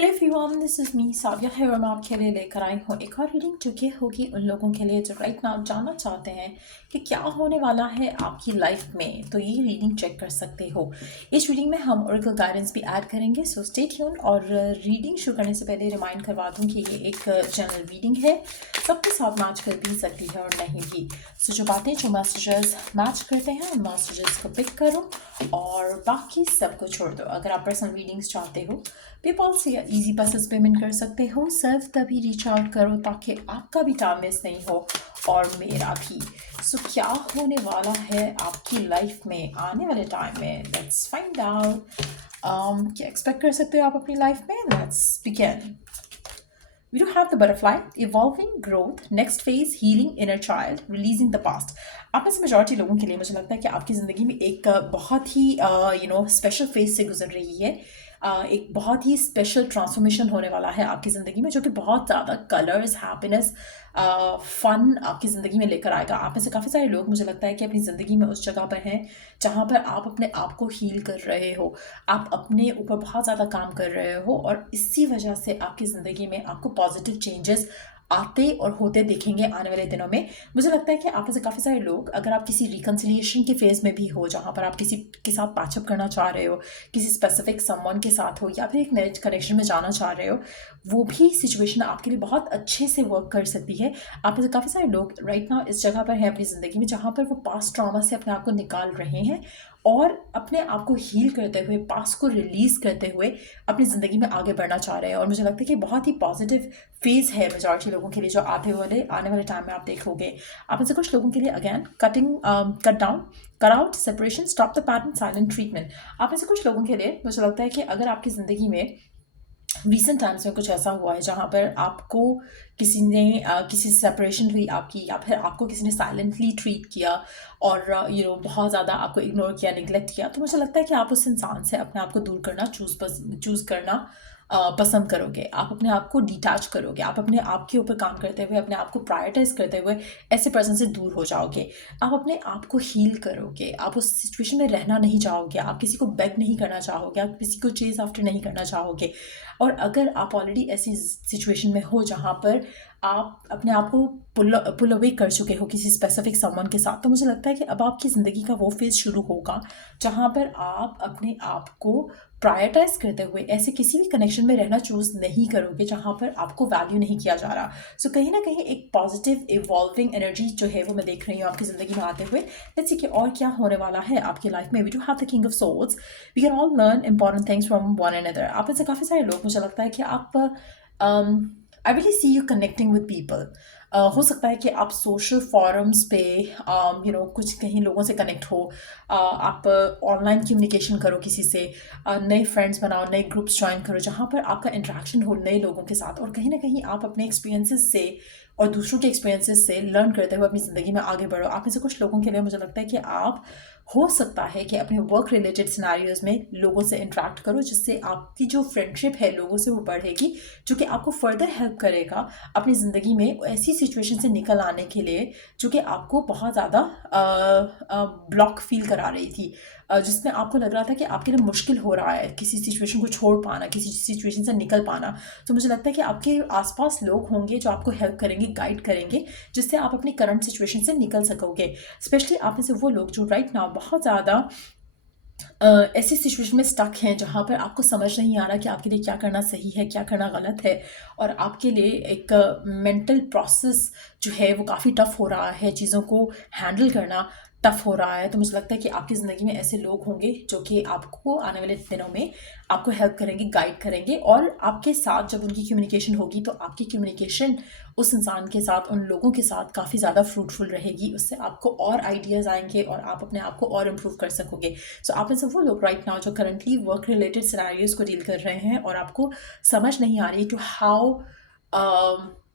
Hello everyone, this is me Saviya है और मैं आपके लिए लेकर आई हूँ एक और रीडिंग जो कि होगी उन लोगों के लिए जो राइट नाउ जानना चाहते हैं कि क्या होने वाला है आपकी लाइफ में। तो ये रीडिंग चेक कर सकते हो। इस रीडिंग में हम ओरेकल गाइडेंस भी ऐड करेंगे, सो स्टे ट्यून। और रीडिंग शुरू करने से पहले रिमाइंड करवा दूँ कि ये एक जनरल रीडिंग है, सबके साथ मैच कर भी सकती है और नहीं भी। सो जो बातें जो मैसेजेस मैच करते हैं उन मैसेजेस को पिक करो और बाकी सबको छोड़ दो। अगर आप पर्सनल रीडिंग्स चाहते हो पेपॉल से या इजी पैसेज पेमेंट कर सकते हो। सिर्फ तभी रीच आउट करो ताकि आपका भी टाइम मिस नहीं हो और मेरा भी। सो क्या होने वाला है आपकी लाइफ में आने वाले टाइम में, लेट्स फाइंड आउट। क्या एक्सपेक्ट कर सकते हो आप अपनी लाइफ में? Let's begin. We do have the butterfly, evolving growth, next phase, healing inner child, releasing the past. आप में से मेजॉरिटी लोगों के लिए मुझे लगता है कि आपकी ज़िंदगी में एक बहुत ही स्पेशल फेज से गुजर रही है। एक बहुत ही स्पेशल ट्रांसफॉर्मेशन होने वाला है आपकी ज़िंदगी में, जो कि बहुत ज़्यादा कलर्स, हैप्पीनेस, फन आपकी ज़िंदगी में लेकर आएगा। आप में से काफ़ी सारे लोग मुझे लगता है कि अपनी ज़िंदगी में उस जगह पर हैं जहाँ पर आप अपने आप को हील कर रहे हो, आप अपने ऊपर बहुत ज़्यादा काम कर रहे हो और इसी वजह से आपकी ज़िंदगी में आपको पॉजिटिव चेंजेस आते और होते दिखेंगे आने वाले दिनों में। मुझे लगता है कि आप में से काफ़ी सारे लोग, अगर आप किसी रिकन्सिलिएशन के फेज़ में भी हो जहाँ पर आप किसी के साथ पैचअप करना चाह रहे हो, किसी स्पेसिफिक समवन के साथ हो या फिर एक नए कनेक्शन में जाना चाह रहे हो, वो भी सिचुएशन आपके लिए बहुत अच्छे से वर्क कर सकती है। आप में से काफ़ी सारे लोग राइट नाउ इस जगह पर हैं अपनी ज़िंदगी में जहाँ पर वो पास्ट ट्रॉमा से अपने आप को निकाल रहे हैं और अपने आप को हील करते हुए, पास्ट को रिलीज़ करते हुए अपनी ज़िंदगी में आगे बढ़ना चाह रहे हैं। और मुझे लगता है कि बहुत ही पॉजिटिव फेज़ है मेजॉरिटी लोगों के लिए जो आने वाले टाइम में आप देखोगे। आप में से कुछ लोगों के लिए again cut down, cut out, separation, stop the pattern, silent treatment. आप में से कुछ लोगों के लिए मुझे लगता है कि अगर आपकी ज़िंदगी में रिसेंट टाइम्स में कुछ ऐसा हुआ है जहाँ पर आपको किसी से सेपरेशन हुई आपकी, या फिर आपको किसी ने साइलेंटली ट्रीट किया और बहुत ज़्यादा आपको इग्नोर किया, निगलेक्ट किया, तो मुझे लगता है कि आप उस इंसान से अपने आप को दूर करना चूज़ करना पसंद करोगे। आप अपने आप को डिटैच करोगे, आप अपने आप के ऊपर काम करते हुए, अपने आप को प्रायोरिटाइज करते हुए ऐसे पर्सन से दूर हो जाओगे। आप अपने आप को हील करोगे, आप उस सिचुएशन में रहना नहीं चाहोगे, आप किसी को बेग नहीं करना चाहोगे, आप किसी को चेज आफ्टर नहीं करना चाहोगे। और अगर आप ऑलरेडी ऐसी सिचुएशन में हो जहाँ पर आप अपने आप को पुल अवे कर चुके हो किसी स्पेसिफिक समवन के साथ, तो मुझे लगता है कि अब आपकी ज़िंदगी का वो फेज़ शुरू होगा जहाँ पर आप अपने आप को प्रायोरिटाइज करते हुए ऐसे किसी भी कनेक्शन में रहना चूज़ नहीं करोगे जहाँ पर आपको वैल्यू नहीं किया जा रहा। सो कहीं ना कहीं एक पॉजिटिव इवॉल्विंग एनर्जी जो है वो मैं देख रही हूँ आपकी ज़िंदगी में आते हुए। लेट्स सी कि और क्या होने वाला है आपकी लाइफ में। We do have the king of souls, we can all learn important things from one another. आप में से काफ़ी सारे लोग, मुझे लगता है कि आप I really see you connecting with people. हो सकता है कि आप सोशल फॉरम्स पे कुछ कहीं लोगों से कनेक्ट हो, आप ऑनलाइन कम्युनिकेशन करो किसी से, नए फ्रेंड्स बनाओ, नए ग्रुप्स ज्वाइन करो जहाँ पर आपका इंटरेक्शन हो नए लोगों के साथ, और कहीं ना कहीं आप अपने एक्सपीरियंसेस से और दूसरों के एक्सपीरियंसेस से लर्न करते हुए अपनी ज़िंदगी में आगे बढ़ो। आप में से कुछ लोगों के लिए मुझे लगता है कि आप हो सकता है कि अपने वर्क रिलेटेड सिनेरियोज में लोगों से इंटरेक्ट करो, जिससे आपकी जो फ्रेंडशिप है लोगों से वो बढ़ेगी, जो कि आपको फर्दर हेल्प करेगा अपनी ज़िंदगी में ऐसी सिचुएशन से निकल आने के लिए जो कि आपको बहुत ज़्यादा ब्लॉक फील करा रही थी, जिसमें आपको लग रहा था कि आपके लिए मुश्किल हो रहा है किसी सिचुएशन को छोड़ पाना, किसी सिचुएशन से निकल पाना। तो मुझे लगता है कि आपके आसपास लोग होंगे जो आपको हेल्प करेंगे, गाइड करेंगे, जिससे आप अपनी करंट सिचुएशन से निकल सकोगे। स्पेशली आप में से वो लोग जो राइट नाउ बहुत ज़्यादा ऐसी सिचुएशन में स्टक हैं जहाँ पर आपको समझ नहीं आ रहा कि आपके लिए क्या करना सही है, क्या करना गलत है, और आपके लिए एक मेंटल प्रोसेस जो है वो काफ़ी टफ हो रहा है, चीज़ों को हैंडल करना टफ हो रहा है। तो मुझे लगता है कि आपकी ज़िंदगी में ऐसे लोग होंगे जो कि आपको आने वाले दिनों में आपको हेल्प करेंगे, गाइड करेंगे, और आपके साथ जब उनकी कम्युनिकेशन होगी तो आपकी कम्युनिकेशन उस इंसान के साथ, उन लोगों के साथ काफ़ी ज़्यादा फ्रूटफुल रहेगी। उससे आपको और आइडियाज़ आएंगे और आप अपने आप को और इम्प्रूव कर सकोगे। सो आप में से वो लोग राइट नाउ जो करंटली वर्क रिलेटेड सिनेरियोज को डील कर रहे हैं और आपको समझ नहीं आ रही to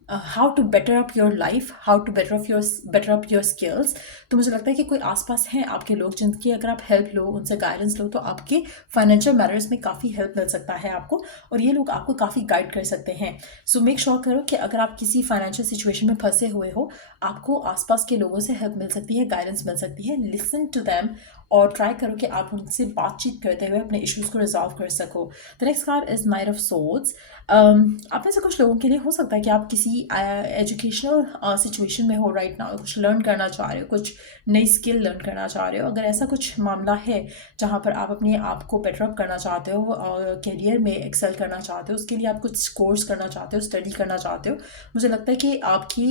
how to better up your life, how to better up your skills, तो मुझे लगता है कि कोई आसपास हैं आपके लोग जिनकी अगर आप हेल्प लो, उनसे गाइडेंस लो, तो आपके फाइनेंशियल मैटर्स में काफ़ी हेल्प मिल सकता है आपको, और ये लोग आपको काफ़ी गाइड कर सकते हैं। सो मेक श्योर करो कि अगर आप किसी फाइनेंशियल सिचुएशन में फंसे हुए हो, आपको आसपास के लोगों से हेल्प मिल सकती है, गाइडेंस मिल सकती है। लिसन टू दैम और ट्राई करो कि आप उनसे बातचीत करते हुए अपने इश्यूज़ को रिज़ॉल्व कर सको। The next card is night of swords. आप में से कुछ लोगों के लिए हो सकता है कि आप किसी एजुकेशनल सिचुएशन में हो राइट नाउ, कुछ लर्न करना चाह रहे हो, कुछ नई स्किल लर्न करना चाह रहे हो। अगर ऐसा कुछ मामला है जहाँ पर आप अपने आप को बेटरअप करना चाहते हो और करियर में एक्सेल करना चाहते हो, उसके लिए आप कुछ कोर्स करना चाहते हो, स्टडी करना चाहते हो, मुझे लगता है कि आपकी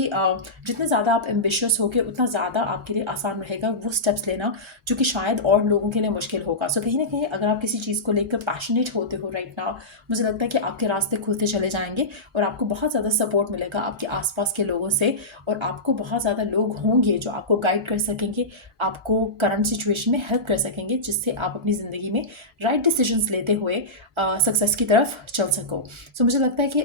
जितने ज़्यादा आप एम्बिशियस होगे उतना ज़्यादा आपके लिए आसान रहेगा वो स्टेप्स लेना जो कि शायद और लोगों के लिए मुश्किल होगा। सो कहीं ना कहीं अगर आप किसी चीज़ को लेकर पैशनेट होते हो राइट नाउ, मुझे लगता है कि आपके रास्ते खुलते चले जाएंगे और आपको बहुत ज़्यादा सपोर्ट मिलेगा आपके आसपास के लोगों से, और आपको बहुत ज़्यादा लोग होंगे जो आपको गाइड कर सकेंगे, आपको करंट सिचुएशन में हेल्प कर सकेंगे, जिससे आप अपनी ज़िंदगी में राइट डिसीजंस लेते हुए सक्सेस की तरफ चल सको। सो मुझे लगता है कि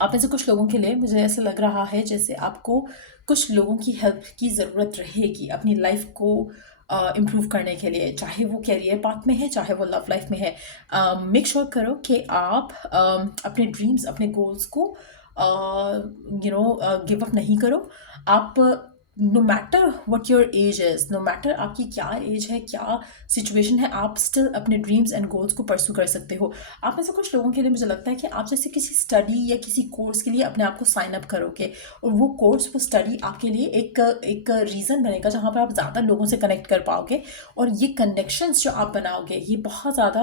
आप में से कुछ लोगों के लिए मुझे ऐसा लग रहा है जैसे आपको कुछ लोगों की हेल्प की ज़रूरत रहेगी अपनी लाइफ को इम्प्रूव करने के लिए, चाहे वो कैरियर पाथ में है, चाहे वो लव लाइफ में है। मेक श्योर करो कि आप अपने ड्रीम्स, अपने गोल्स को गिव अप नहीं करो। आप no matter what your age is, no matter आपकी क्या एज है, क्या सिचुएशन है, आप स्टिल अपने ड्रीम्स एंड गोल्स को परस्यू कर सकते हो। आप में से कुछ लोगों के लिए मुझे लगता है कि आप जैसे किसी स्टडी या किसी कोर्स के लिए अपने आप को साइन अप करोगे, और वो कोर्स, वो स्टडी आपके लिए एक रीज़न बनेगा जहाँ पर आप ज़्यादा लोगों से कनेक्ट कर पाओगे, और ये कनेक्शंस जो आप बनाओगे ये बहुत ज़्यादा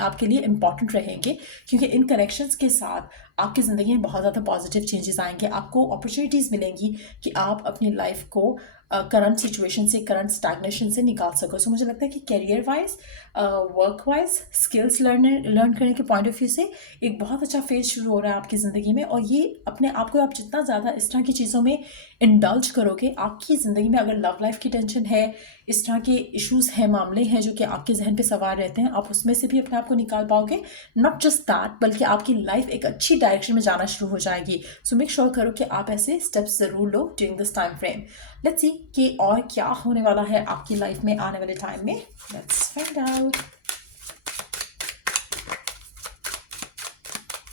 आपके लिए इम्पॉर्टेंट रहेंगे, क्योंकि इन कनेक्शंस के साथ आपकी ज़िंदगी में बहुत ज़्यादा पॉजिटिव चेंजेस आएंगे। आपको अपॉर्चुनिटीज़ मिलेंगी कि आप अपनी लाइफ को करंट सिचुएशन से, करंट स्टैग्नेशन से निकाल सको। सो मुझे लगता है कि career wise, work wise, skills learn करने के पॉइंट ऑफ व्यू से एक बहुत अच्छा फेज शुरू हो रहा है आपकी ज़िंदगी में, और ये अपने आप को आप जितना ज़्यादा इस तरह की चीज़ों में इंडल्ज करोगे, आपकी ज़िंदगी में अगर लव लाइफ की टेंशन है, इस तरह के इश्यूज़ हैं, मामले हैं जो कि आपके जहन पे सवार रहते हैं, आप उसमें से भी अपने आप को निकाल पाओगे। नॉट जस्ट दैट, बल्कि आपकी लाइफ एक अच्छी डायरेक्शन में जाना शुरू हो जाएगी। सो मेक श्योर करो कि आप ऐसे स्टेप्स ज़रूर लो during this time frame. Let's see कि और क्या होने वाला है आपकी लाइफ में आने वाले टाइम में। लेट्स फाइंड आउट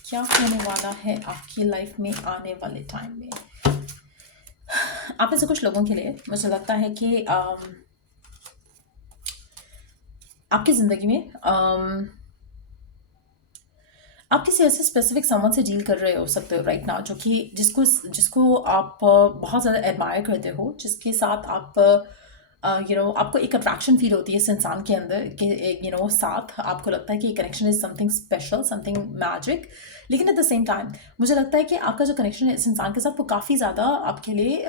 क्या होने वाला है आपकी लाइफ में आने वाले टाइम में। आप में से कुछ लोगों के लिए मुझे लगता है कि आपकी ज़िंदगी में आप किसी ऐसे स्पेसिफिक समवन से डील कर रहे हो सकते हो राइट नाउ, जो कि जिसको जिसको आप बहुत ज़्यादा एडमायर करते हो, जिसके साथ आप आपको एक अट्रैक्शन फील होती है इस इंसान के अंदर के साथ आपको लगता है कि connection is something special, something magic. लेकिन एट द सेम टाइम मुझे लगता है कि आपका जो कनेक्शन है इस इंसान के साथ वो काफ़ी ज़्यादा आपके लिए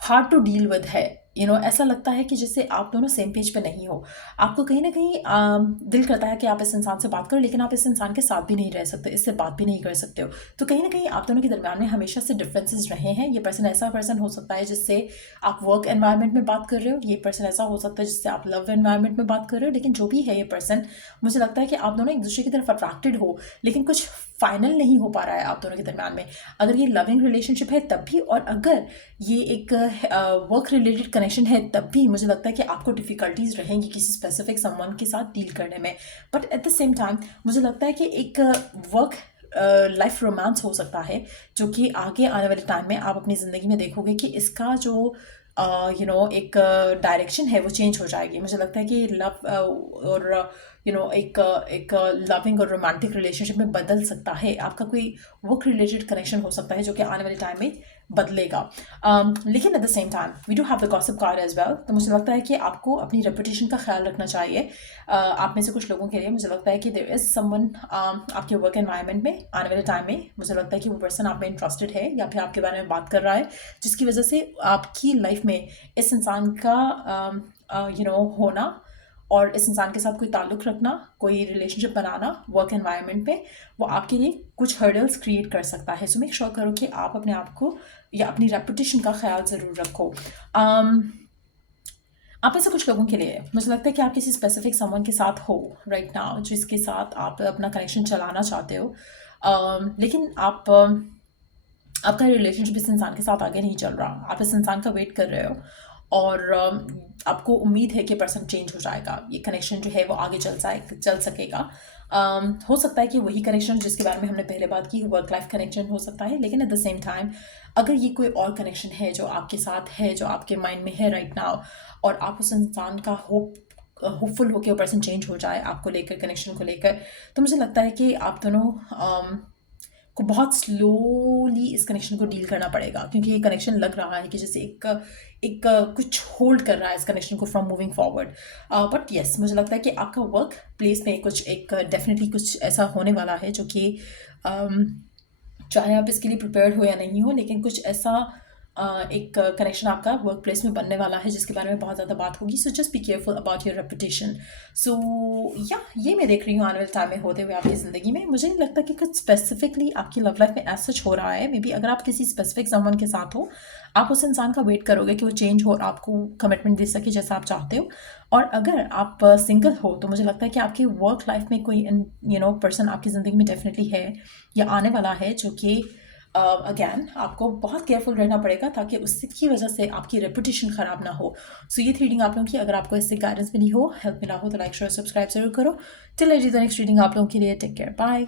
हार्ड टू डील विद है। ऐसा लगता है कि जैसे आप दोनों सेम पेज पे नहीं हो। आपको कहीं ना कहीं दिल करता है कि आप इस इंसान से बात करो, लेकिन आप इस इंसान के साथ भी नहीं रह सकते, इससे बात भी नहीं कर सकते हो। तो कहीं ना कहीं आप दोनों के दरम्यान में हमेशा से डिफरेंसेस रहे हैं। ये पर्सन ऐसा पर्सन हो सकता है जिससे आप वर्क एनवायरनमेंट में बात कर रहे हो, ये पर्सन ऐसा हो सकता है जिससे आप लव एनवायरनमेंट में बात कर रहे हो। लेकिन जो भी है ये पर्सन, मुझे लगता है कि आप दोनों एक दूसरे की तरफ अट्रैक्टेड हो, लेकिन कुछ फाइनल नहीं हो पा रहा है आप दोनों के दरम्यान में। अगर ये लविंग रिलेशनशिप है तब भी, और अगर ये एक वर्क रिलेटेड कनेक्शन है तब भी, मुझे लगता है कि आपको डिफ़िकल्टीज रहेंगी किसी स्पेसिफिक समवन के साथ डील करने में। But at the same time मुझे लगता है कि एक वर्क लाइफ रोमांस हो सकता है, जो कि आगे आने वाले टाइम में आप अपनी ज़िंदगी में देखोगे कि इसका जो एक डायरेक्शन है वो चेंज हो जाएगी। मुझे लगता है कि लव और एक लविंग और रोमांटिक रिलेशनशिप में बदल सकता है। आपका कोई वर्क रिलेटेड कनेक्शन हो सकता है जो कि आने वाले टाइम में बदलेगा। लेकिन at the same time we do have the gossip card as well. तो मुझे लगता है कि आपको अपनी रेपुटेशन का ख्याल रखना चाहिए। आप में से कुछ लोगों के लिए मुझे लगता है कि देयर इज़ समवन आपके वर्क एनवायरनमेंट में आने वाले टाइम में, मुझे लगता है कि वो पर्सन आप में इंटरेस्टेड है या फिर आपके बारे में बात कर रहा है, जिसकी वजह से आपकी लाइफ में इस इंसान का होना और इस इंसान के साथ कोई ताल्लुक़ रखना, कोई रिलेशनशिप बनाना वर्क एनवायरनमेंट में, वो आपके लिए कुछ हर्डल्स क्रिएट कर सकता है। सो मेक श्योर करो कि आप अपने आप को या अपनी रेपुटेशन का ख्याल ज़रूर रखो। आप में से कुछ लोगों के लिए मुझे लगता है कि आप किसी स्पेसिफिक समवन के साथ हो राइट नाउ, जिसके साथ आप अपना कनेक्शन चलाना चाहते हो, लेकिन आपका रिलेशनशिप इस इंसान के साथ आगे नहीं चल रहा। आप इस इंसान का वेट कर रहे हो और आपको उम्मीद है कि पर्सन चेंज हो जाएगा, ये कनेक्शन जो है वो आगे चल सकेगा। हो सकता है कि वही कनेक्शन जिसके बारे में हमने पहले बात की, वर्क लाइफ कनेक्शन हो सकता है, लेकिन एट द सेम टाइम अगर ये कोई और कनेक्शन है जो आपके साथ है, जो आपके माइंड में है राइट नाउ, और आप उस इंसान का होपफुल हो कि वो पर्सन चेंज हो जाए आपको लेकर, कनेक्शन को लेकर, तो मुझे लगता है कि आप दोनों को बहुत स्लोली इस कनेक्शन को डील करना पड़ेगा, क्योंकि ये कनेक्शन लग रहा है कि जैसे एक कुछ होल्ड कर रहा है इस कनेक्शन को from moving forward. But yes, मुझे लगता है कि आपका वर्क प्लेस में कुछ एक डेफिनेटली कुछ ऐसा होने वाला है जो कि चाहे आप इसके लिए प्रिपेयर्ड हो या नहीं हो, लेकिन कुछ ऐसा एक कनेक्शन आपका वर्क प्लेस में बनने वाला है जिसके बारे में बहुत ज़्यादा बात होगी। So just be careful about your reputation. So या ये मैं देख रही हूँ आने वाले टाइम में होते हुए आपकी ज़िंदगी में। मुझे नहीं लगता कि कुछ स्पेसिफिकली आपकी लव लाइफ में एज सच हो रहा है। मे बी अगर आप किसी स्पेसिफिक समवन के साथ हो, आप उस इंसान का वेट करोगे कि वो चेंज हो और आपको कमिटमेंट दे सके जैसा आप चाहते हो। और अगर आप सिंगल हो तो मुझे लगता है कि आपकी वर्क लाइफ में कोई पर्सन आपकी ज़िंदगी में डेफिनेटली है या आने वाला है, जो कि अगैन आपको बहुत केयरफुल रहना पड़ेगा ताकि उसकी वजह से आपकी रेपुटेशन ख़राब ना हो। सो ये थी रीडिंग आप लोगों की। अगर आपको इससे गाइडेंस मिली हो, हेल्प मिला हो, तो लाइक शेयर सब्सक्राइब जरूर करो। Till I D the next reading आप लोगों के लिए टेक केयर, बाय।